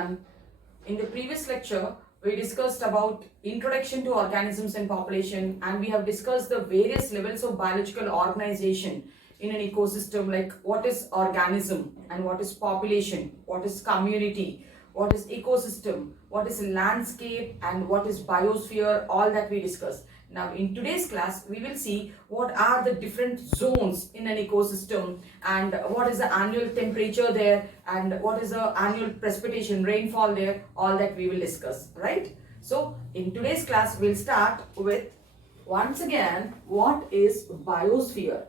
everyone. In the previous lecture, we discussed about introduction to organisms and population, and we have discussed the various levels of biological organization in an ecosystem, like what is organism and what is population, what is community, what is ecosystem, what is landscape, and what is biosphere, all that we discussed. Now in today's class, we will see what are the different zones in an ecosystem and what is the annual temperature there and what is the annual precipitation, rainfall there, all that we will discuss, right? So in today's class, we'll start with, once again, what is biosphere?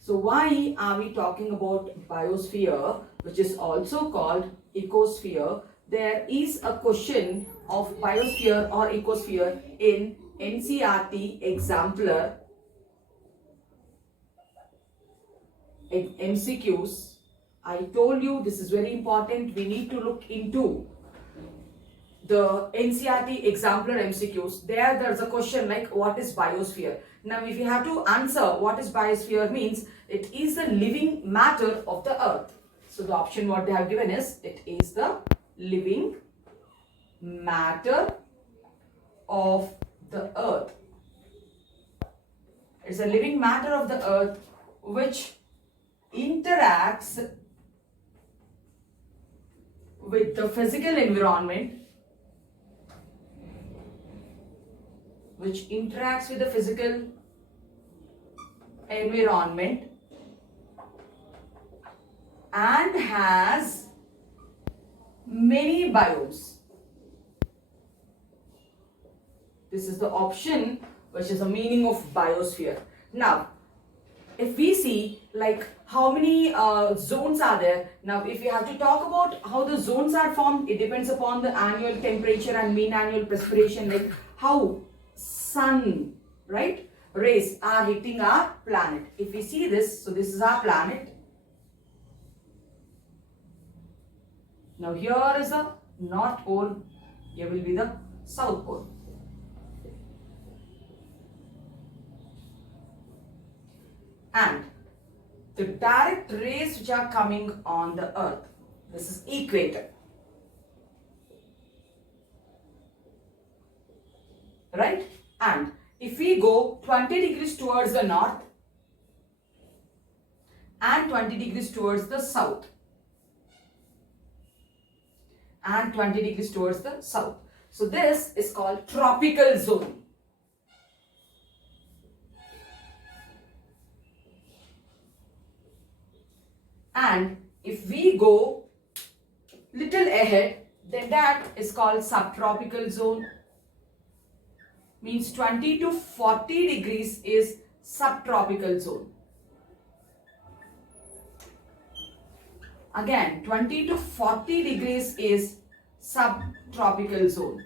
So why are we talking about biosphere, which is also called ecosphere? There is a question of biosphere or ecosphere in NCERT exemplar MCQs. I told you this is very important. We need to look into the NCERT exemplar MCQs. There's a question like, what is biosphere? Now if you have to answer what is biosphere, means it is the living matter of the earth. So the option what they have given is, it is the living matter of the earth. It's a living matter of the earth which interacts with the physical environment, and has many biomes. This is the option which is the meaning of biosphere. Now, if we see like how many zones are there. Now, if you have to talk about how the zones are formed, it depends upon the annual temperature and mean annual precipitation, like how sun, right, rays are hitting our planet. If we see this, so this is our planet. Now here is the North Pole, here will be the South Pole. And the direct rays which are coming on the earth, this is equator, right? And if we go 20 degrees towards the north and 20 degrees towards the south and 20 degrees towards the south, so this is called tropical zone. And if we go little ahead, then that is called subtropical zone. Means 20 to 40 degrees is subtropical zone. Again, 20 to 40 degrees is subtropical zone.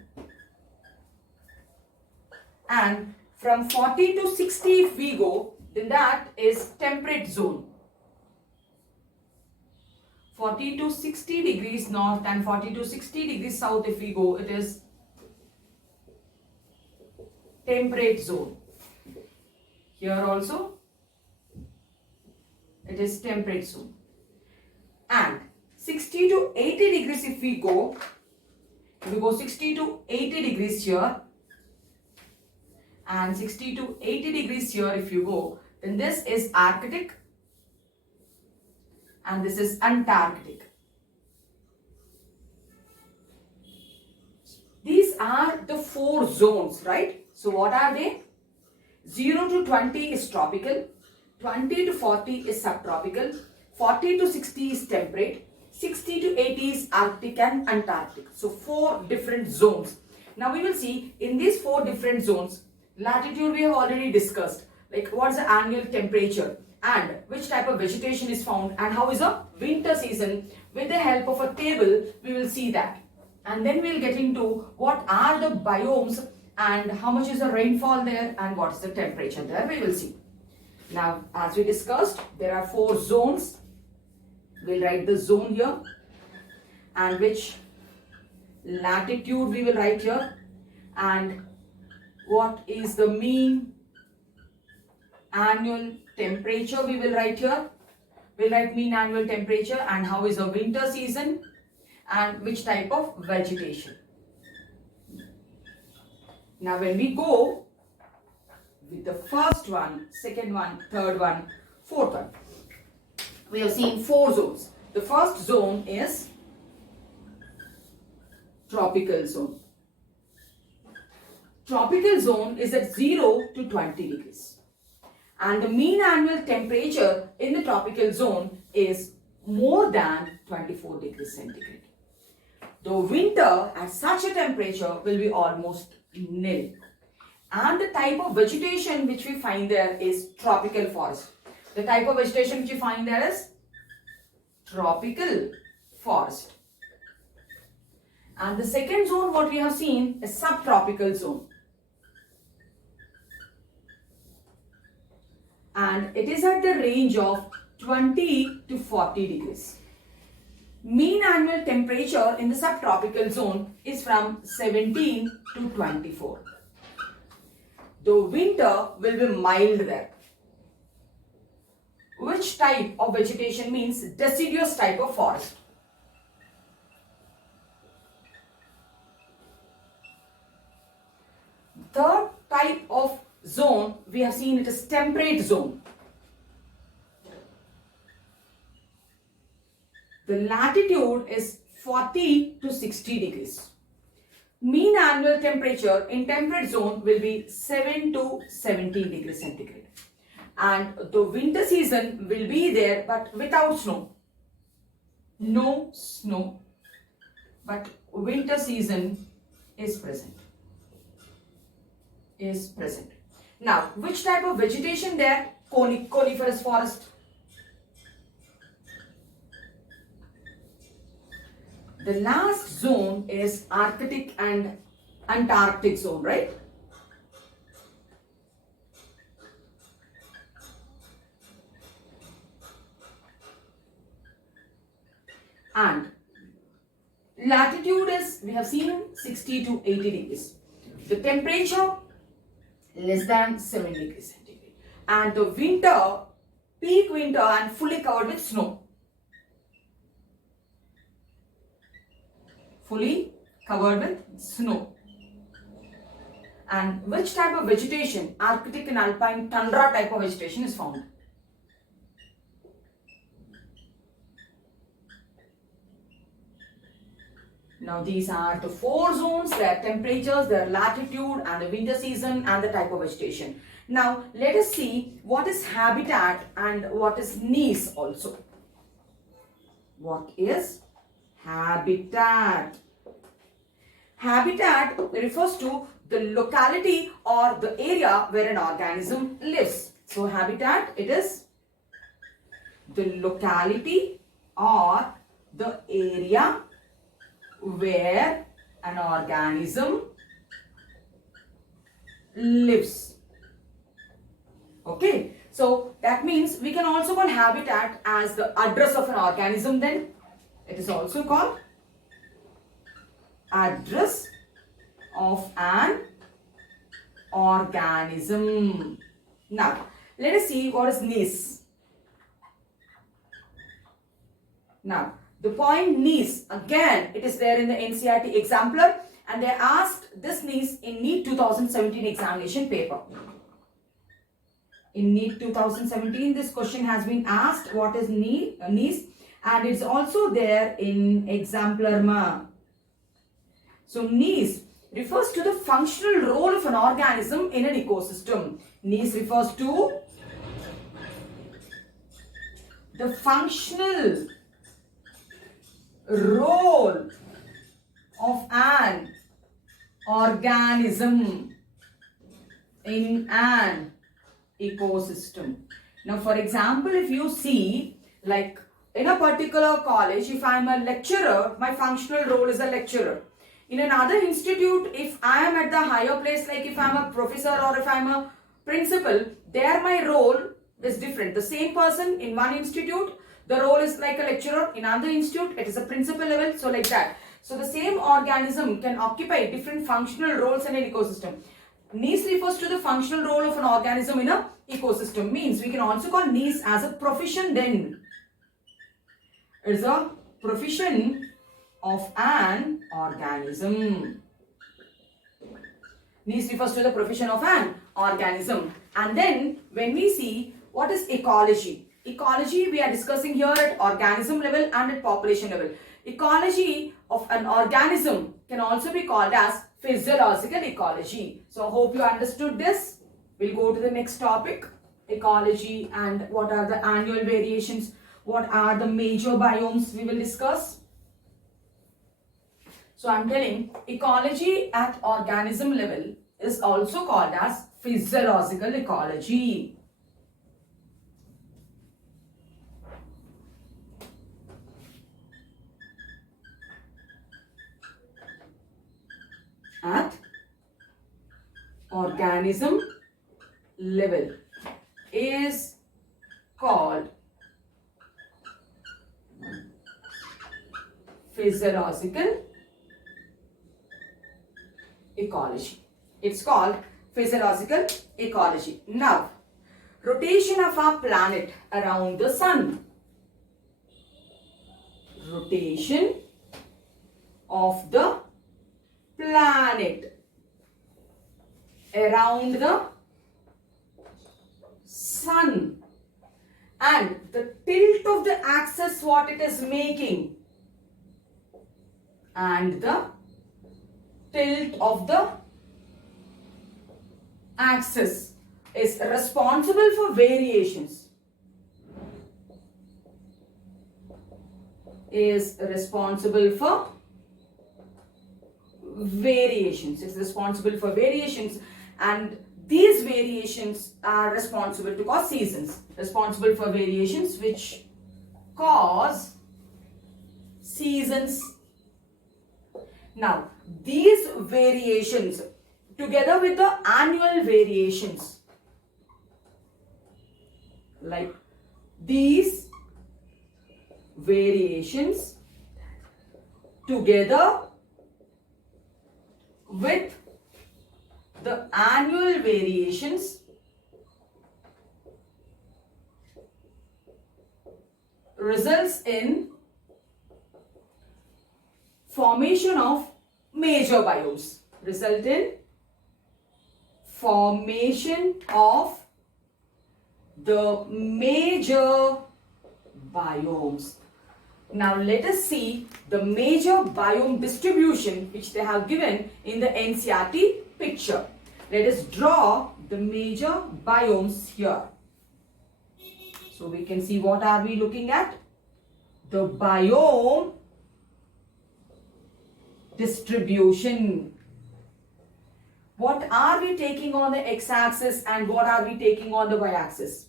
And from 40 to 60 if we go, then that is temperate zone. 40 to 60 degrees north and 40 to 60 degrees south if we go, it is temperate zone. Here also it is temperate zone. And 60 to 80 degrees if we go 60 to 80 degrees here and 60 to 80 degrees here if you go, then this is Arctic and this is Antarctic. These are the 4 zones, right? So what are they? 0 to 20 is tropical, 20 to 40 is subtropical, 40 to 60 is temperate, 60 to 80 is Arctic and Antarctic. So 4 different zones. Now we will see in these 4 different zones, latitude we have already discussed, like what is the annual temperature and which type of vegetation is found and how is the winter season. With the help of a table, we will see that. And then we will get into what are the biomes and how much is the rainfall there and what is the temperature there, we will see. Now, as we discussed, there are 4 zones. We'll write the zone here and which latitude we will write here and what is the mean annual temperature we will write here. We'll write mean annual temperature and how is the winter season and which type of vegetation. Now when we go with the first one, second one, third one, fourth one, we have seen 4 zones. The first zone is tropical zone. Tropical zone is at 0 to 20 degrees. And the mean annual temperature in the tropical zone is more than 24 degrees centigrade. The winter at such a temperature will be almost nil. And the type of vegetation which we find there is tropical forest. The type of vegetation which you find there is tropical forest. And the second zone what we have seen is subtropical zone. And it is at the range of 20 to 40 degrees. Mean annual temperature in the subtropical zone is from 17 to 24. The winter will be mild there. Which type of vegetation means deciduous type of forest? Third type of zone we have seen, it is temperate zone. The latitude is 40 to 60 degrees. Mean annual temperature in temperate zone will be 7 to 17 degrees centigrade. And the winter season will be there but without snow. No snow. But winter season is present. Now, which type of vegetation there? Coniferous forest. The last zone is Arctic and Antarctic zone, right? And latitude is, we have seen 60 to 80 degrees. The temperature less than 7 degrees centigrade. And the winter, peak winter and fully covered with snow. Fully covered with snow. And which type of vegetation, Arctic and alpine tundra type of vegetation is found? Now these are the 4 zones, their temperatures, their latitude and the winter season and the type of vegetation. Now let us see what is habitat and what is niche also. What is habitat? Habitat refers to the locality or the area where an organism lives. So habitat, it is the locality or the area where an organism lives. Okay, so that means we can also call habitat as the address of an organism then. It is also called address of an organism. Now, let us see what is niche. Now, the point niche, again, it is there in the NCERT exemplar and they asked this niche in NEET 2017 examination paper. In NEET 2017, this question has been asked, what is niche? And it's also there in exemplar ma. So niche refers to the functional role of an organism in an ecosystem. Niche refers to the functional role of an organism in an ecosystem. Now, for example, if you see, like in a particular college, if I am a lecturer, my functional role is a lecturer. In another institute, if I am at the higher place, like if I am a professor or if I am a principal, there my role is different. The same person in one institute, the role is like a lecturer. In another institute, it is a principal level. So like that. So the same organism can occupy different functional roles in an ecosystem. Niche refers to the functional role of an organism in an ecosystem. Means we can also call niche as a profession then. It is a profession of an organism. This refers to the profession of an organism. And then when we see what is ecology. Ecology we are discussing here at organism level and at population level. Ecology of an organism can also be called as physiological ecology. So I hope you understood this. We'll go to the next topic. Ecology and what are the annual variations. What are the major biomes we will discuss. So I'm telling ecology at organism level is also called as physiological ecology. At organism level is called physiological ecology. It's called physiological ecology. Now, rotation of our planet around the sun. Rotation of the planet around the sun and the tilt of the axis what it is making and the tilt of the axis is responsible for variations. It's responsible for variations and these variations are responsible to cause seasons. Responsible for variations which cause seasons. Now, these variations together with the annual variations, like these variations together with the annual variations results in formation of major biomes. Result in formation of the major biomes. Now let us see the major biome distribution which they have given in the NCERT picture. Let us draw the major biomes here. So we can see what are we looking at? The biome distribution. What are we taking on the x-axis and what are we taking on the y-axis?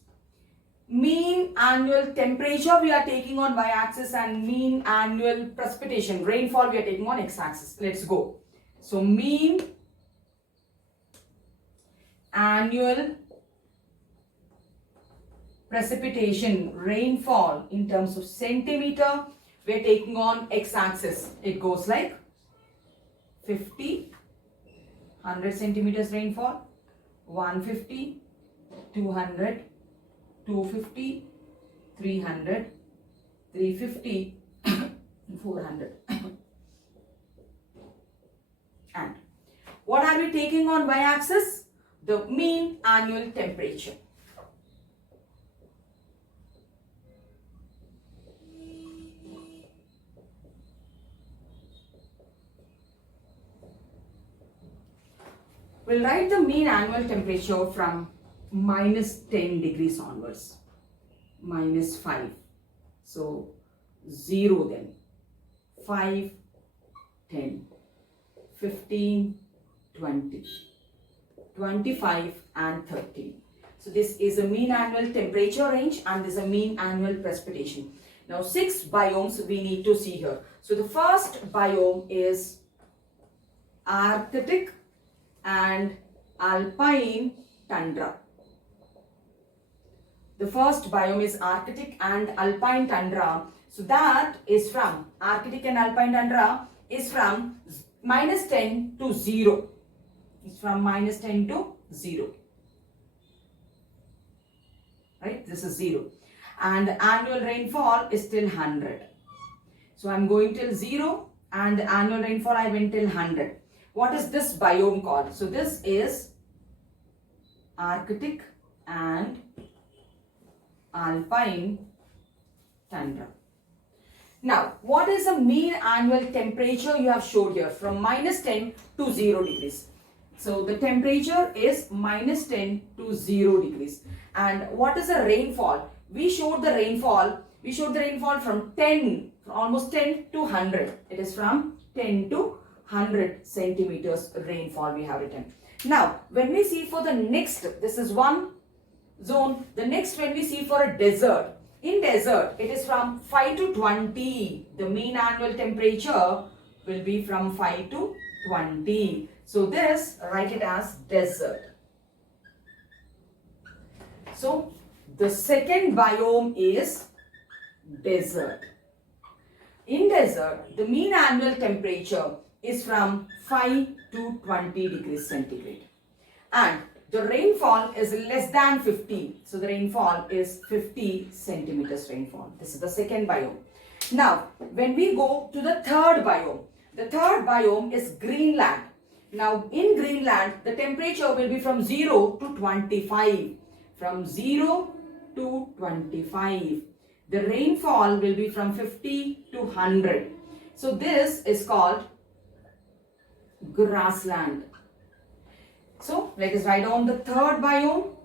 Mean annual temperature we are taking on y-axis and mean annual precipitation, rainfall we are taking on x-axis. Let's go. So mean annual precipitation, rainfall in terms of centimeter we are taking on x-axis. It goes like 50, 100 centimeters rainfall, 150, 200, 250, 300, 350, 400. And what are we taking on y-axis? The mean annual temperature. We'll write the mean annual temperature from minus 10 degrees onwards. Minus 5. So 0 then. 5, 10, 15, 20, 25 and 30. So this is a mean annual temperature range and this is a mean annual precipitation. Now 6 biomes we need to see here. So the first biome is Arctic and alpine tundra. The first biome is Arctic and alpine tundra. So that is from Arctic and alpine tundra is from minus 10 to 0. It's from minus 10 to 0. Right? This is 0. And the annual rainfall is till 100. So I'm going till 0, and the annual rainfall I went till 100. What is this biome called? So this is Arctic and Alpine tundra. Now, what is the mean annual temperature you have showed here from -10 to 0 degrees? So the temperature is -10 to 0 degrees. And what is the rainfall? We showed the rainfall from 10, almost 10 to 100. It is from 10 to 100 centimeters rainfall we have written. Now, when we see for the next, this is one zone. The next, when we see for a desert, in desert, it is from 5 to 20. The mean annual temperature will be from 5 to 20. So this, write it as desert. So the second biome is desert. In desert, the mean annual temperature is from 5 to 20 degrees centigrade. And the rainfall is less than 50. So the rainfall is 50 centimeters rainfall. This is the second biome. Now, when we go to the third biome is Greenland. Now, in Greenland, the temperature will be from 0 to 25. From 0 to 25. The rainfall will be from 50 to 100. So this is called grassland. So let us write down the third biome.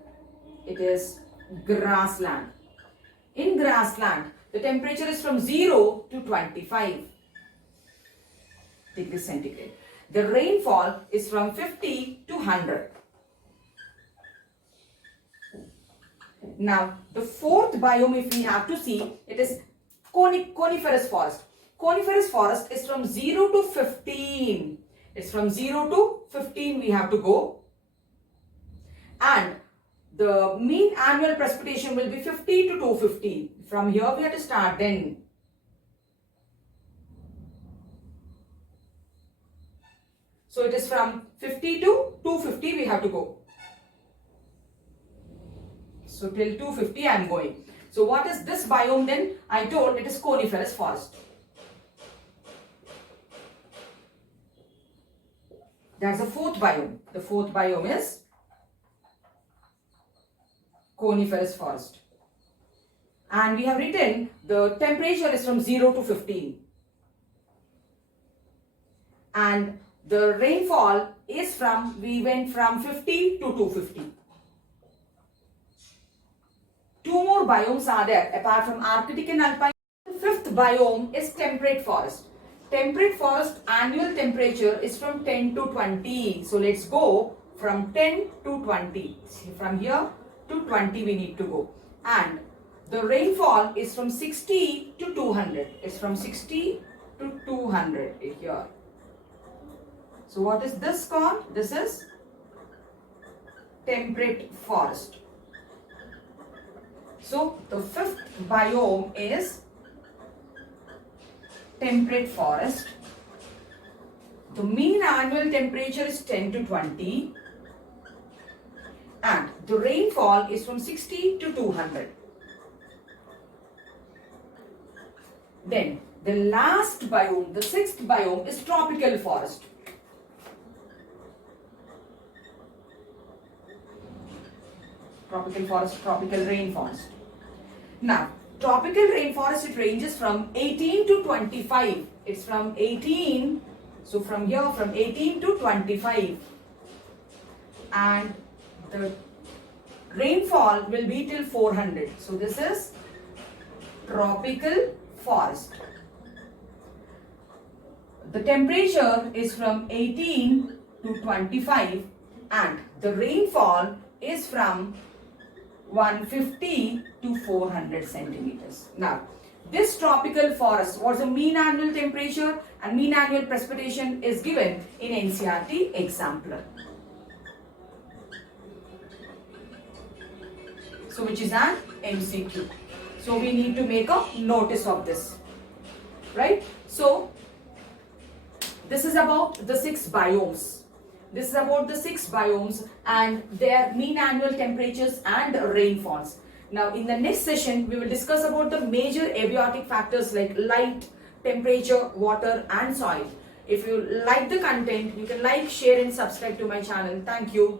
It is grassland. In grassland, the temperature is from 0 to 25 degrees centigrade. The rainfall is from 50 to 100. Now, the fourth biome, if we have to see, it is coniferous forest. Coniferous forest is from 0 to 15. It's from 0 to 15 we have to go. And the mean annual precipitation will be 50 to 250. From here we have to start then. So it is from 50 to 250 we have to go. So till 250 I am going. So what is this biome then? I told it is coniferous forest. That's the fourth biome. The fourth biome is coniferous forest. And we have written the temperature is from 0 to 15. And the rainfall is from, we went from 50 to 250. Two more biomes are there apart from Arctic and Alpine. The fifth biome is temperate forest. Temperate forest annual temperature is from 10 to 20. So let's go from 10 to 20. See, from here to 20 we need to go. And the rainfall is from 60 to 200. It's from 60 to 200 here. So what is this called? This is temperate forest. So the fifth biome is temperate forest. The mean annual temperature is 10 to 20 and the rainfall is from 60 to 200. Then the last biome, the sixth biome is tropical forest. Tropical forest, tropical rainforest. Now, tropical rainforest, it ranges from 18 to 25. It's from 18, so from here from 18 to 25. And the rainfall will be till 400. So this is tropical forest. The temperature is from 18 to 25 and the rainfall is from 150 to 400 centimeters. Now, this tropical forest, what's the mean annual temperature and mean annual precipitation is given in NCERT exemplar. So, which is an MCQ. So, we need to make a notice of this, right? So, this is about the 6 biomes. This is about the 6 biomes and their mean annual temperatures and rainfalls. Now, in the next session, we will discuss about the major abiotic factors like light, temperature, water and soil. If you like the content, you can like, share and subscribe to my channel. Thank you.